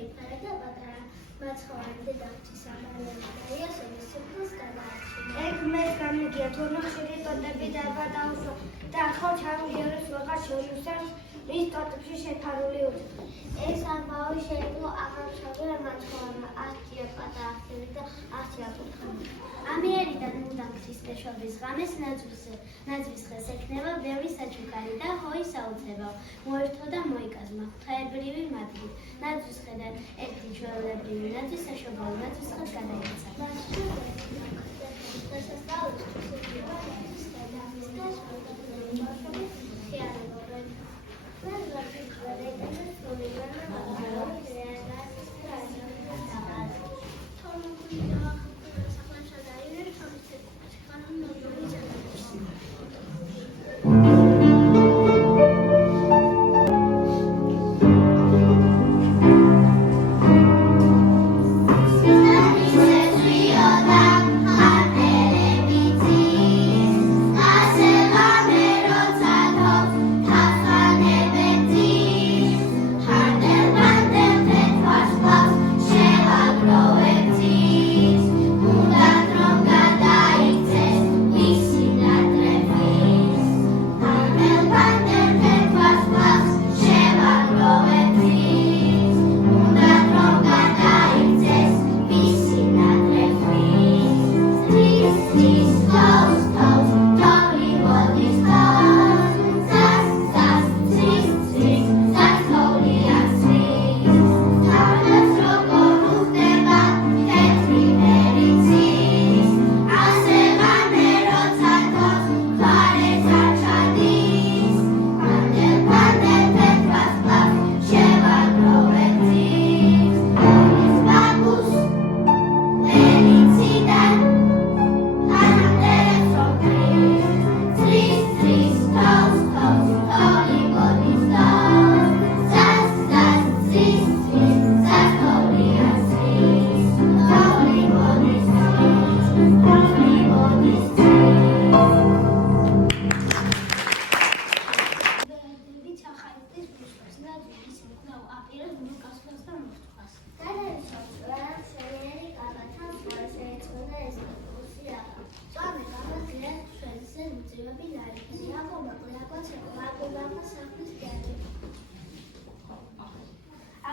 შეიფარა და პატარა მაცხოვარი დედამიწის ამალები და იოსების სიკვდილს გადაარჩინა. ეგ მეც გამიგია, თორემ ხიდი ტოტები დაუსვა და ახალ ჩამიგერებს ვეღარ შეუძლებს მის ტოტებში შეფარული უცხო. ეს ამბავი შეეძლო აღარ მაცხოვარმა ასჯერ პატარა ხილი და ასჯერ კუთხე. ამიერიდან მუდამ ქრისტეშობის ღამეს ნაძვის ხეს ექნება ბევრი საჩუქარი და ჰოი საუცებო. მოერთო და მოიკაზმა ღვთაებრივი მადლით. ნაძვის ხედან ერთი ჩვეულებრივი ნაძვის საშობაო ნაძვის ხეს გადაიქცა.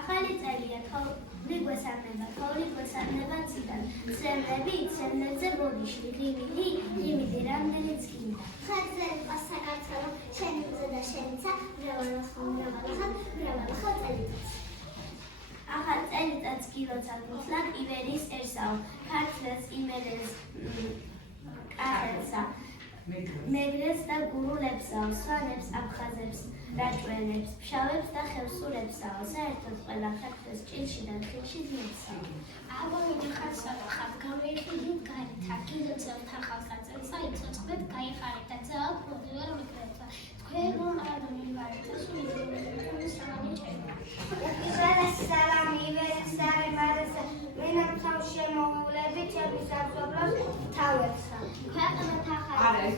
ახალი წელია თოვლი გვესაბნება ციდან ცემლები იცემნებზე ბოდიში ლიმიტი რამდენიც გინდა ხალხელება საქართველო შენიძე და შენიცა მრავალახან წელიწადს ახალ წელიწადს გილოცავ მუხლად ივერისერსაო ქართლებს იმერეს კახელსა მეგრეს და გურულებსაო სვანებს აფხაზებს რაჭვენებს ფშავებს და ხევსურებსაო საერთოდ ყველა ქართველს ჭილში და ხილში ძმებსაო აგონი ხალხსა ხალხ გამოიხიდით გარეთ გილოცავთ ახალ წელსა იცოცხლეთ გაიხარეთ და ძალ პროდუერ მიკრეთა თქვენ რომ ადამიანი ვართ სულ სამანი ჭირდება სალამი ივერის სარემარეს ვინამთავ შემოვლები ჩემი სამშობლოს თავებსა ქვეყნად ახალი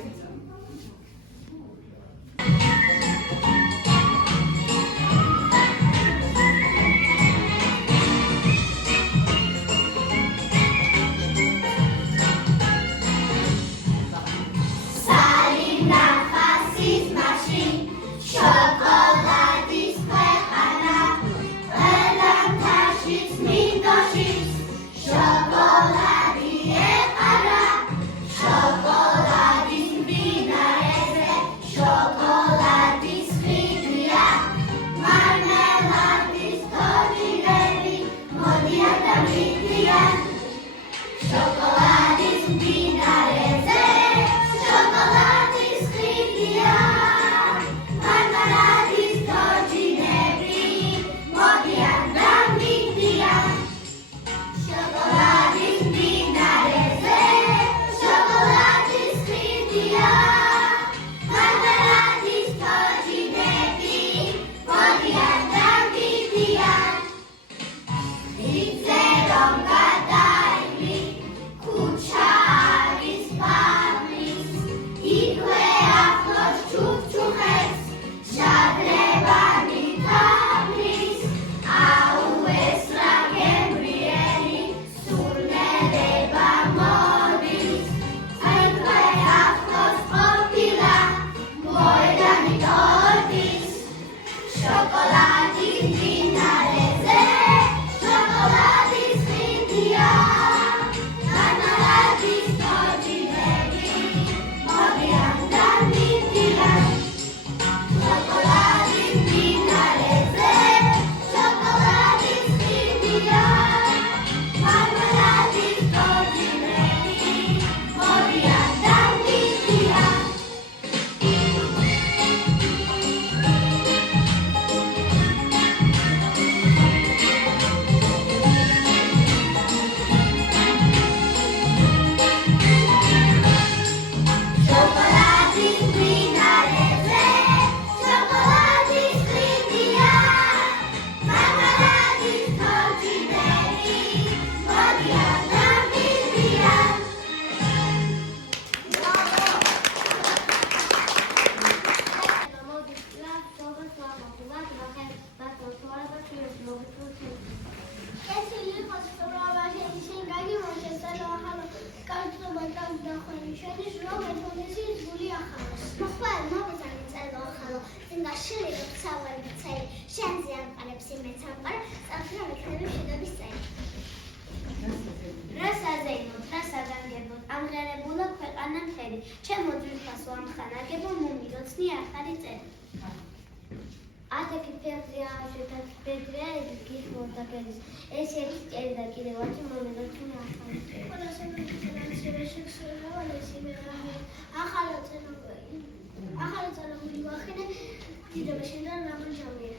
Chocolate, შოკოლადის მდინარეზე შოკოლადის ხიდია მარმელადის თოჯინები მოდიან დამიდიან შოკოლადის მდინარეზე შოკოლადის ხიდია მარმელადის თოჯინები მოდიან დამიდიან შოკოლადის მდინარეზე შოკოლადის ხიდია მარმელადის თოჯინები მოდიან დამიდიან ამღერებულა ქვეყანა მთელი, ჩემო ძვირფასო ამხანაგებო მომილოცნი ახალი წელი. ათექი ფერზია აშეთა ფერზია ის მოდაგელის. ეს ერთი წელი და კიდევ ერთი მომილოცნი ახალი წელი. ახალი წელი მოახდინე დიდებაშენთან ნამჟამია.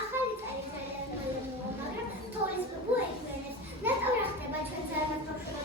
ახალი წელი ძალიან მაგრამ თოლის ბუე იქნეს. ნატო რა ხდება ჩვენ ძალიან ბავშვები